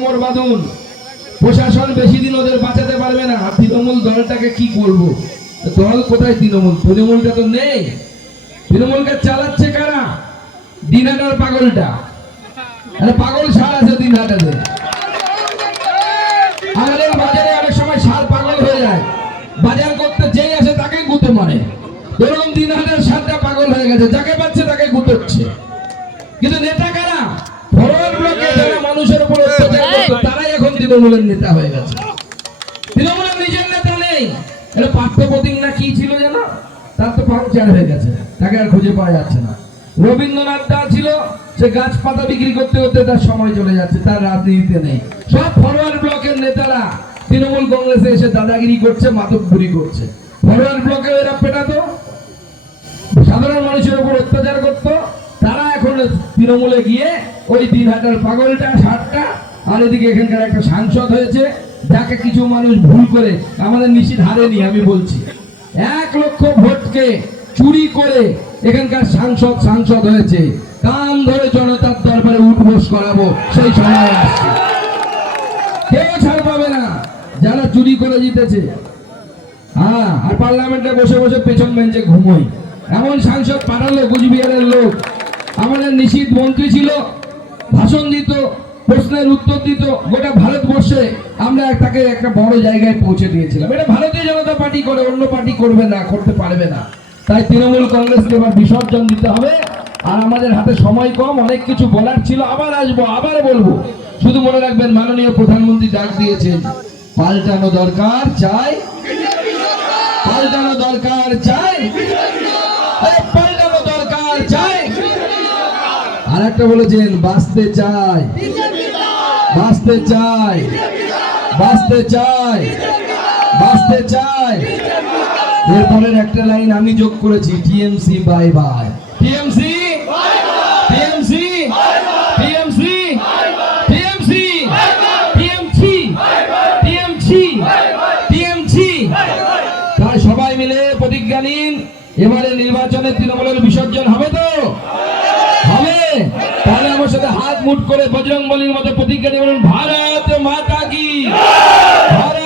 কোমর বাঁধুন। প্রশাসন বেশি দিন ওদের বাঁচাতে পারবে না। তৃণমূল দলটাকে কি করব? দল কোথায়? তৃণমূলটা তো নেই। তৃণমূলকে চালাচ্ছে কারা? দিনহাটার পাগলটা। পাগল সার আছে দিনহাটাতে। আমাদের বাজারে অনেক সময় সার পাগল হয়ে যায়, বাজার করতে যেই আসে তাকে গুঁতে মারে। এরকম দিনহাটার সারটা পাগল হয়ে গেছে, যাকে পাচ্ছে তাকে গুঁতোচ্ছে। কিন্তু নেতা কারা? ফরওয়ার্ড ব্লকে যারা মানুষের উপর অত্যাচার করতো তারাই এখন তৃণমূলের নেতা হয়ে গেছে। তৃণমূলের নিজের নেতা নেই। এটা পার্থপ্রতিম না কি ছিল যেন, তার তো পাংচার হয়ে গেছে, তাকে আর খুঁজে পাওয়া যাচ্ছে না। রবীন্দ্রনাথ দা ছিল, সে গাছপাতা বিক্রি করতে করতে তার সময় চলে যাচ্ছে, তার রাজনীতিতে নেই। সব ফরওয়ার্ড ব্লকের নেতারা তৃণমূল কংগ্রেসে এসে দাদাগিরি করছে, মাতব্বরি করছে। ফরওয়ার্ড ব্লকে এরা পেটাতো, সাধারণ মানুষের উপর অত্যাচার করতো, তারা এখন তৃণমূলে গিয়ে ওই দিনহাটার পাগলটা সারটা, আর এদিকে এখানকার একটা সাংসদ হয়েছে, যাকে কিছু মানুষ ভুল করে, আমাদের নিশ্চিত হারেনি আমি বলছি, 1 লক্ষ ভোটকে চুরি করে এখানকার সাংসদ হয়েছে। কান ধরে জনতার দরবারে উঠবোস করাবো, সেই সময় আসছে। কেউ ছাড় পাবে না যারা চুরি করে জিতেছে। হ্যাঁ, আর পার্লামেন্টে বসে বসে পেছন বেঞ্চে ঘুমোই, এমন সাংসদ পাঠালো কুচবিহারের লোক। আমাদের নিশীথ মন্ত্রী ছিল, ভাষণ দিত, প্রশ্নের উত্তর দিত, গোটা ভারতবর্ষে আমরা তাকে একটা বড় জায়গায় পৌঁছে দিয়েছিলাম। এটা ভারতীয় জনতা পার্টি করে, অন্য পার্টি করবে না, করতে পারবে না। তাই তৃণমূল কংগ্রেসকে এবার বিসর্জন দিতে হবে। আর আমাদের হাতে সময় কম, অনেক কিছু বলার ছিল, আবার আসবো, আবার বলবো। শুধু মনে রাখবেন, মাননীয় প্রধানমন্ত্রী ডাক দিয়েছেন, পাল্টানো দরকার চাই, পাল্টানো দরকার চাই, পাল্টানো দরকার চাই। আর একটা বলেছেন, বাঁচতে চাই, বাঁচতে চাই, বাঁচতে চাই, বাঁচতে চাই। এরপরের একটা লাইন আমি যোগ করেছি, TMC bye bye, TMC, TMC, TMC, TMC, TMC, TMC, TMC. তাই সবাই মিলে প্রতিজ্ঞা নিন, এবারে নির্বাচনে তৃণমূলের বিসর্জন হবে তো? হবে। তাহলে আমার সাথে হাত মুঠ করে বজরংবলীর মতো প্রতিজ্ঞা নিয়ে বলুন, ভারত মাতা কি, ভারত